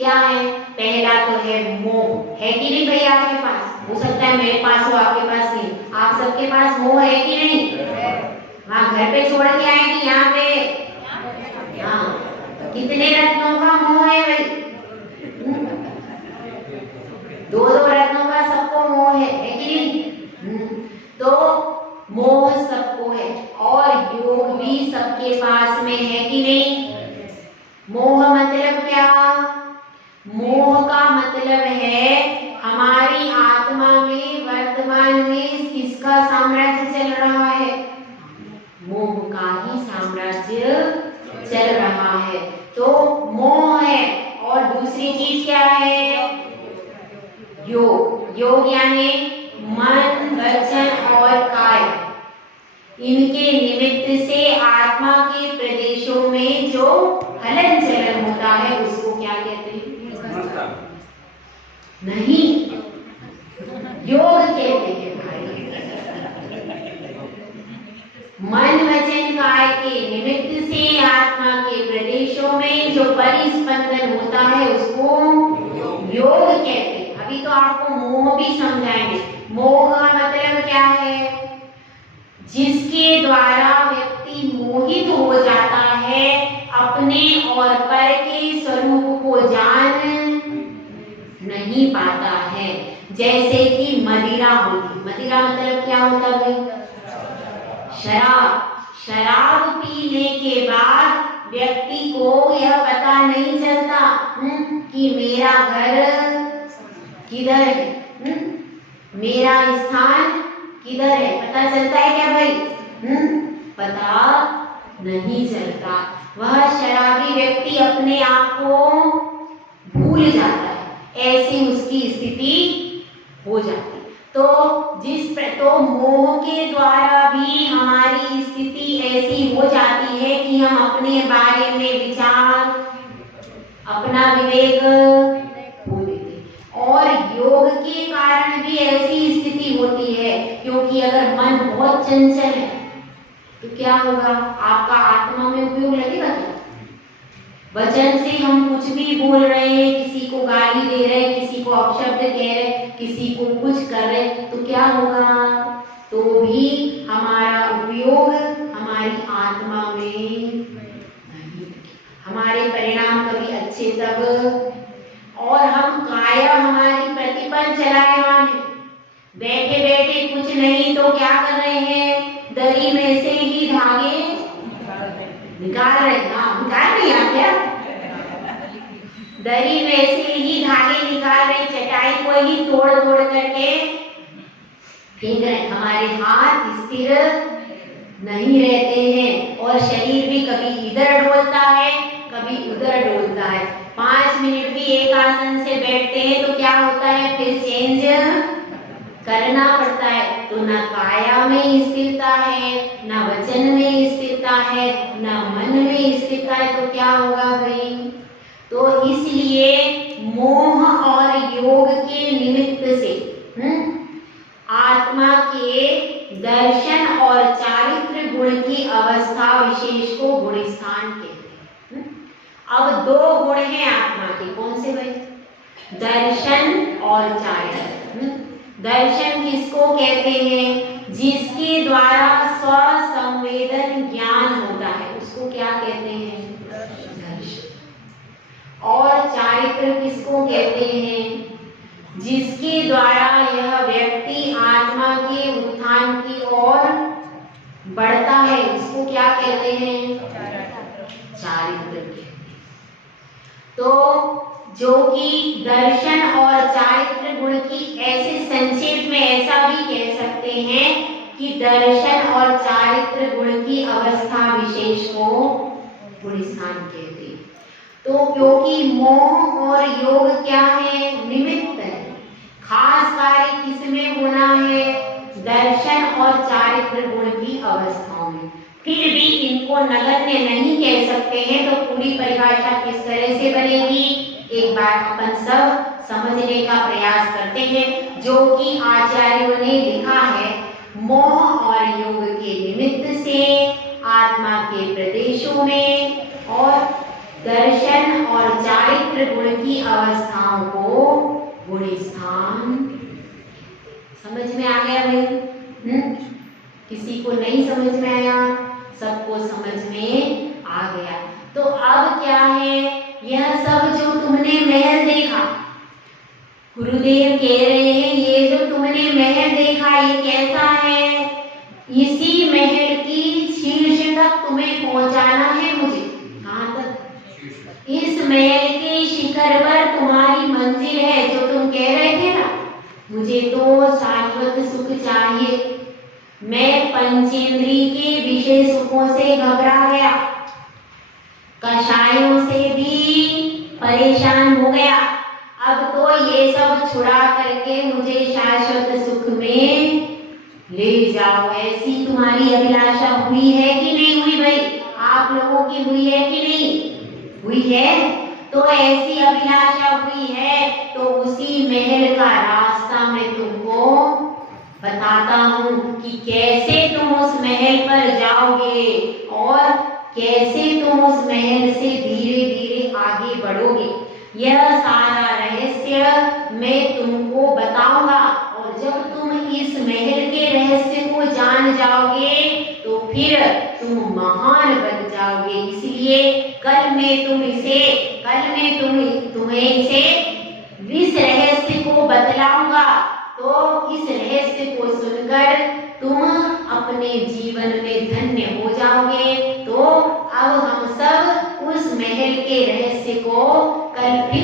क्या है? पहला तो है मोह, है कि नहीं भाई आपके पास? हो सकता है मेरे पास हो, आपके पास नहीं। आप सबके पास मोह है कि नहीं? वहाँ घर पे छोड़ के आए कि यहाँ पे? हाँ, कितने रत्नों का मोह है भाई? दो दो रत्नों का सबको मोह है कि नहीं? तो मोह सबको है और योग भी सबके पास में है कि नहीं? मोह मतलब क्या? मोह का मतलब है हमारी आत्मा में वर्तमान में किसका साम्राज्य चल रहा है? मोह का ही साम्राज्य चल रहा है। तो मोह है। और दूसरी चीज क्या है? योग। योग यानी मन, वचन और काय, इनके निमित्त से आत्मा के प्रदेशों में जो हलन चलन होता है उसको क्या कहते हैं? नहीं, योग कहते हैं भाई। मन, वचन, काय के निमित्त से आत्मा के प्रदेशों में जो परिस्पंदन होता है उसको योग कहते हैं। अभी तो आपको मोह भी समझाएंगे। मोह का मतलब क्या है? जिसके द्वारा व्यक्ति मोहित हो जाता है, अपने और पर के स्वरूप को जान नहीं पाता है। जैसे कि मदिरा होगी। मदिरा मतलब क्या होता है? शराब। शराब पीने के बाद व्यक्ति को यह पता नहीं चलता कि मेरा घर किधर है, मेरा स्थान किधर है। पता चलता है क्या भाई? पता नहीं चलता। वह शराबी व्यक्ति अपने आप को भूल जाता है, ऐसी उसकी स्थिति हो जाती। तो तो मोह के द्वारा भी हमारी स्थिति ऐसी हो जाती है कि हम अपने बारे में विचार, अपना विवेक खो देते। और योग के कारण भी ऐसी स्थिति होती है, क्योंकि अगर मन बहुत चंचल है तो क्या होगा? आपका आत्मा में उपयोग लगेगा क्या? वचन से हम कुछ भी बोल रहे हैं, किसी को गाली दे रहे हैं, किसी को अपशब्द कह रहे हैं, किसी को कुछ कर रहे हैं, तो क्या होगा? तो भी हमारा उपयोग हमारी आत्मा में नहीं, हमारे परिणाम कभी अच्छे तब। और हम काया हमारी प्रतिपल चलायमान है। बैठे बैठे कुछ नहीं तो क्या कर रहे हैं? दरी में से ही धागे निकाल रहे हैं। निकाल रहे हैं क्या? दरी में से ही धागे निकाल रहे, चटाई को ही तोड़ तोड़ करके फेंक रहे। हमारे हाथ स्थिर नहीं रहते हैं और शरीर भी कभी इधर डोलता है, कभी उधर डोलता है। 5 मिनट भी एक आसन से बैठते हैं तो क्या होता है? फिर चेंज करना पड़ता है। तो ना काया में स्थिरता है, ना वचन में स्थिरता है, ना मन में स्थिरता है, तो क्या होगा भाई? तो इसलिए मोह और योग के निमित्त से आत्मा के दर्शन और चारित्र गुण की अवस्था विशेष को गुण स्थान कहते हैं। अब 2 गुण हैं आत्मा के, कौन से भाई? दर्शन और चारित्र। दर्शन किसको कहते हैं? जिसके द्वारा स्व संवेदन ज्ञान होता है, उसको क्या कहते हैं? दर्शन। और चारित्र किसको कहते हैं? जिसके द्वारा यह व्यक्ति आत्मा के उत्थान की ओर बढ़ता है, उसको क्या कहते हैं? चारित्र कहते हैं। तो जो कि दर्शन और चारित्र गुण की ऐसे संक्षेप में ऐसा भी कह सकते हैं कि दर्शन और चारित्र गुण की अवस्था विशेष को गुण स्थान कहते हैं। तो क्योंकि मोह और योग क्या है? निमित्त है। खास कार्य किसमें होना है? दर्शन और चारित्र गुण की अवस्थाओं में। फिर भी इनको नगण्य नहीं कह सकते हैं, तो पूरी परिभाषा किस तरह से बनेगी? एक बार अपन सब समझने का प्रयास करते हैं। जो कि आचार्यों ने लिखा है, मोह और योग के निमित्त से आत्मा के प्रदेशों में और दर्शन और चारित्र चारित्र गुण की अवस्थाओं को गुण स्थान। समझ में आ गया भाई? किसी को नहीं समझ में आया? सबको समझ में आ गया। तो अब क्या है, यह सब जो तुमने महल देखा, गुरुदेव कह रहे हैं ये जो तुमने महल देखा ये कैसा है, इसी महल की शीर्ष तक तुम्हें पहुंचाना है मुझे। कहाँ तक? इस महल के शिखर पर तुम्हारी मंजिल है, जो तुम कह रहे थे ना मुझे तो शाश्वत सुख चाहिए, मैं पंचेंद्री के विषय सुखों से घबरा गया, कषायों से भी परेशान हो गया, अब तो ये सब छुड़ा करके मुझे शाश्वत सुख में ले जाओ। ऐसी तुम्हारी अभिलाषा हुई है कि नहीं हुई भाई? आप लोगों की हुई है कि नहीं हुई है? तो ऐसी अभिलाषा हुई है तो उसी महल का रास्ता मैं तुमको बताता हूँ कि कैसे तुम उस महल पर जाओगे और कैसे तुम उस महल से धीरे धीरे आगे बढ़ोगे। यह सारा रहस्य मैं तुमको बताऊंगा और जब तुम इस महल के रहस्य को जान जाओगे तो फिर तुम महान बन जाओगे। इसलिए कल मैं तुम्हें इस रहस्य को बतलाऊंगा, तो इस रहस्य को सुनकर तुम अपने जीवन में धन्य हो जाओगे। तो अब हम सब उस महल के रहस्य को कल फिर